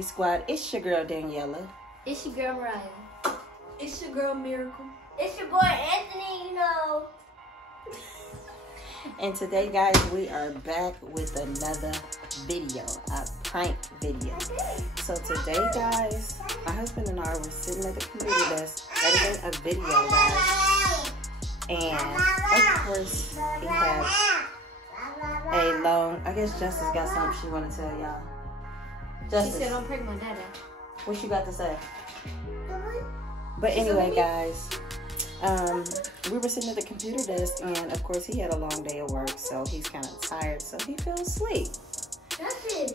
Beauty Squad. It's your girl, Daniella. It's your girl, Ryan. It's your girl, Miracle. It's your boy, Anthony, you know. And today, guys, we are back with another video, a prank video. So today, guys, my husband and I were sitting at the computer desk editing a video, guys. And, of course, he had a long, I guess Justice got something she want to tell y'all. Justice. She said, don't prank my dada. What you got to say? But anyway, guys, we were sitting at the computer desk, and of course he had a long day of work, so he's kind of tired, so he fell asleep.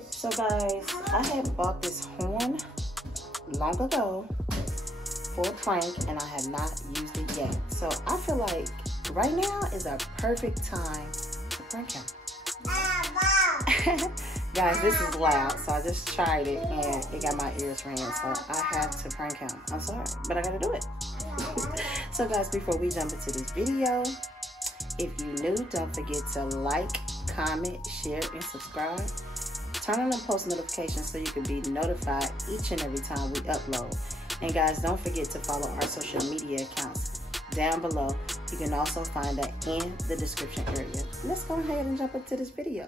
So guys, I had bought this horn long ago for a prank, and I have not used it yet. So I feel like right now is a perfect time to prank him. Guys, this is loud, so I just tried it and it got my ears ringing, so I have to prank him. I'm sorry, but I gotta do it. So guys, before we jump into this video, if you're new, don't forget to like, comment, share, and subscribe. Turn on the post notifications so you can be notified each and every time we upload. And guys, don't forget to follow our social media accounts down below. You can also find that in the description area. Let's go ahead and jump into this video.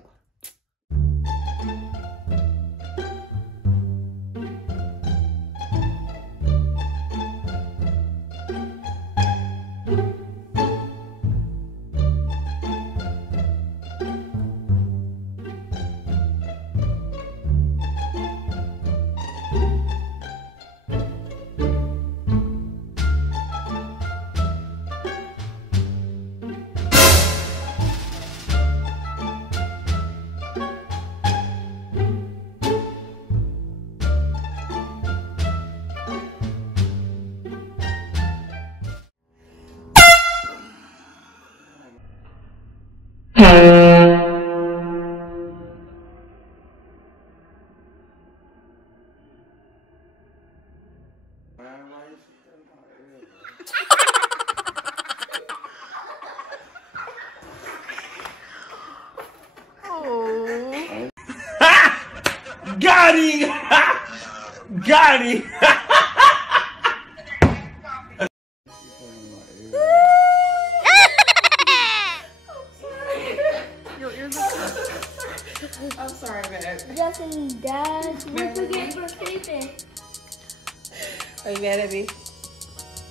Got him! Got him! I'm sorry, man. Justin, Dad, what you get for sleeping? Are you mad at me?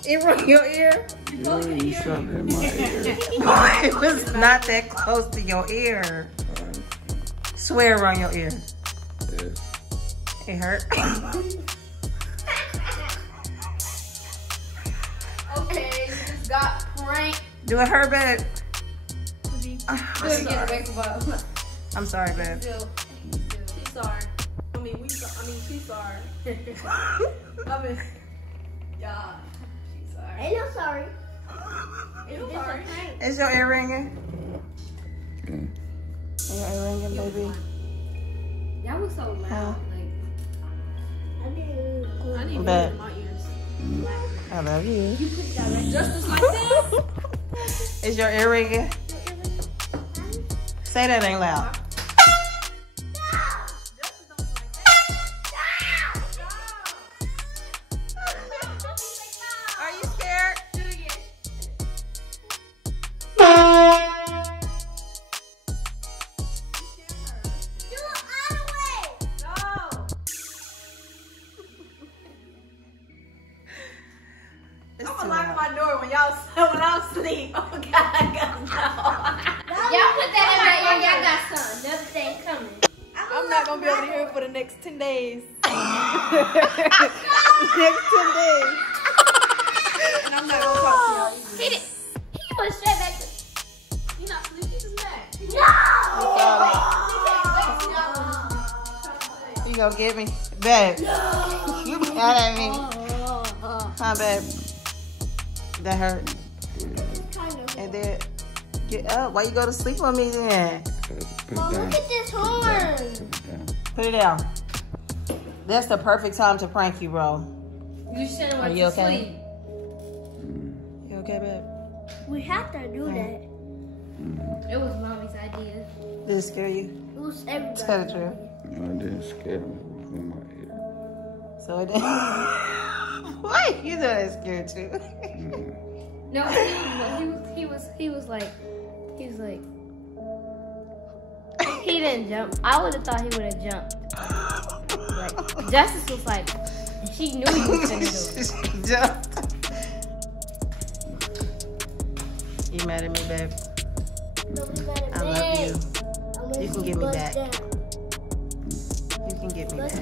It rung your ear? You something in my ear. It was not that close to your ear. Swear it rung your ear. Yes. It hurt. Okay, you just got pranked. Do it hurt, babe? I'm sorry, babe. She's sorry. She's sorry. Yeah, she's sorry. Ain't no sorry. Ain't no sorry. Is your ear ringing? Is your ear ringing, baby? Y'all was so loud. I did. I need to Bet. in my ears. I love you. You put that right. Justice like that? Is your ear ringing? Say that ain't loud. Are you scared? Do it again. Do it all the way. No. It's I'm too gonna lock loud. my door when y'all sleep. Oh God, Y'all put that in my ear. Y'all got some. Another thing coming. I'm not gonna be able to hear it for the next 10 days. Next 10 days. And I'm not gonna talk to y'all either. He went straight back to. You not sleep, you just mad. You gonna get me? Babe. You mad at me? Huh, babe? That hurt. And then, get up. Why you go to sleep on me then? Mom, look at this horn. Put it down. That's the perfect time to prank you, bro. You should have Are went you to okay? sleep. You okay, babe? We have to do that. It was mommy's idea. Did it scare you? It was everybody's Tell the truth. idea. No, it didn't scare me. It was in my ear. So it Why? You know that's scared too. No, he was like, he didn't jump. I would have thought he would have jumped. Like, Justice was like, she knew he was gonna do it. She jumped. You mad at me, babe? I love you. You can get me back. You can get me back.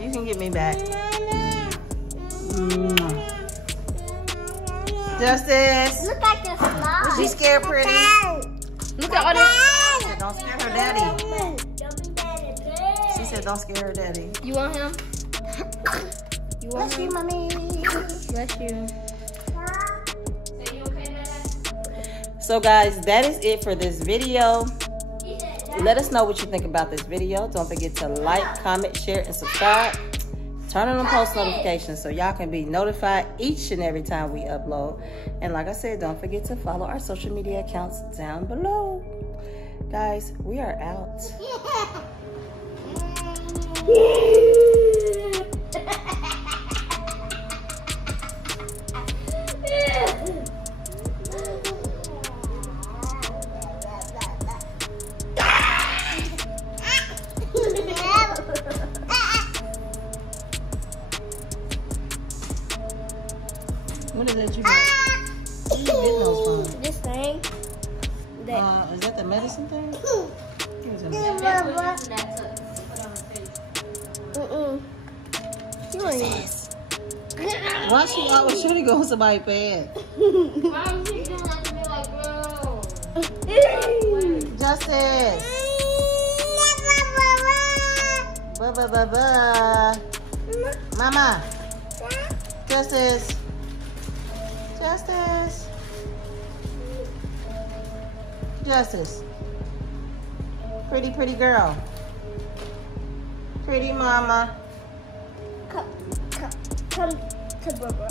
You can get me back. Justice. Look at the slide. Was she scared, pretty? Look at all this. Don't scare her daddy. She said don't scare her daddy. You want him? You want Bless him? you, mommy. Bless you. So guys, that is it for this video. Let us know what you think about this video. Don't forget to like, comment, share, and subscribe. Turn on the post notifications so y'all can be notified each and every time we upload. And like I said, don't forget to follow our social media accounts down below. Guys, we are out. What is that you got? Where you getting those from? This thing. Is that the medicine thing? Give it to me. Why she always trying to go on somebody's bed? Justice. Ba. Mama. Justice. Justice. Justice. Pretty girl. Pretty mama. Come to Barbara.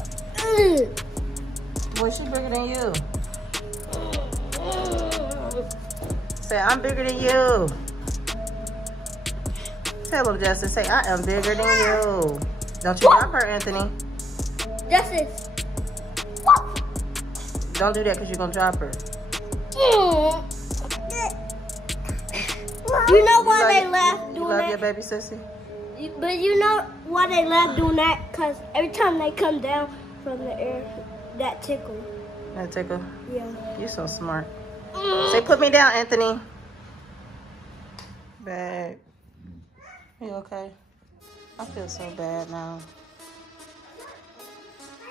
Boy, she bigger than you. Say, I'm bigger than you. Tell him, Justice. Say, I am bigger than you. Don't you drop her, Anthony. Justice. Don't do that because you're going to drop her. You know why they laugh doing You love that? your baby sissy? But you know why they laugh doing that? Because every time they come down from the air, that tickle. That tickle? Yeah. You're so smart. Say, put me down, Anthony. Babe. You okay? I feel so bad now.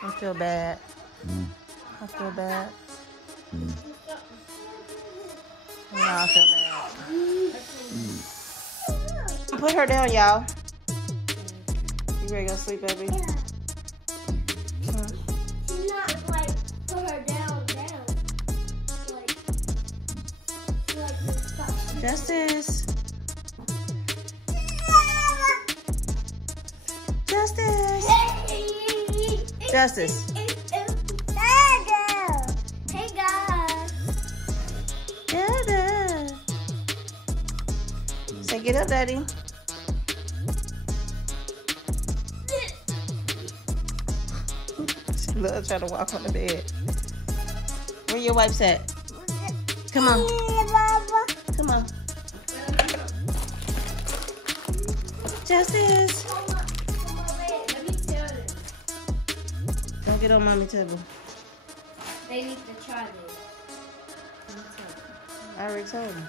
I feel bad. I feel bad. No, I feel bad. Put her down, y'all. You ready to go sleep, baby? She's not like put her down. Like stop. Justice. Justice. Justice. Hey guys. Dada. Say, get up, Daddy. She loves trying to walk on the bed. Where your wipes at? Come on. Come on. Justice. Let me tell them. Don't get on mommy's table. They need to try this. I already told him.